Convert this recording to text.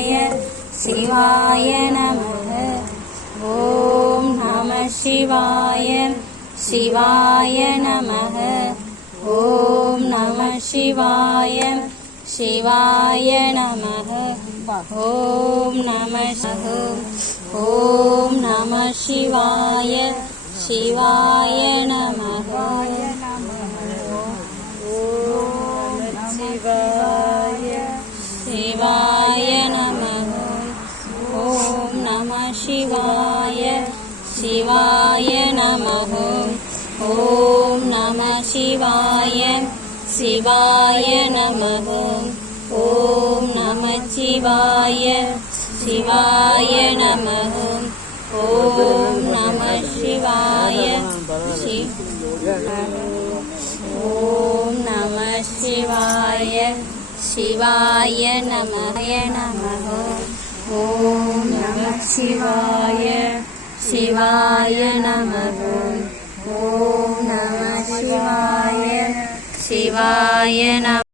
சிவாய சிவாய நமः. ஓம் நம சிவாய சிவாய நமः. ஓம் நம சிவாய சிவாய நமः. ஓம் நம ஓம் நம சிவாய சிவாய நமः. ஓம் சிவாய சிவாய நமः. ஓம் நம சிவாய சிவாய நமः. ஓம் நம சிவாய சிவாய நமः. ஓம் நம சிவாய சிவாய நமः. ஓம் நம சிவாய ஓம் நம சிவாய சிவாய நமः. ஓம் நம சிவாய சிவாய நமः. ஓம் நம சிவாய சிவாய நமः.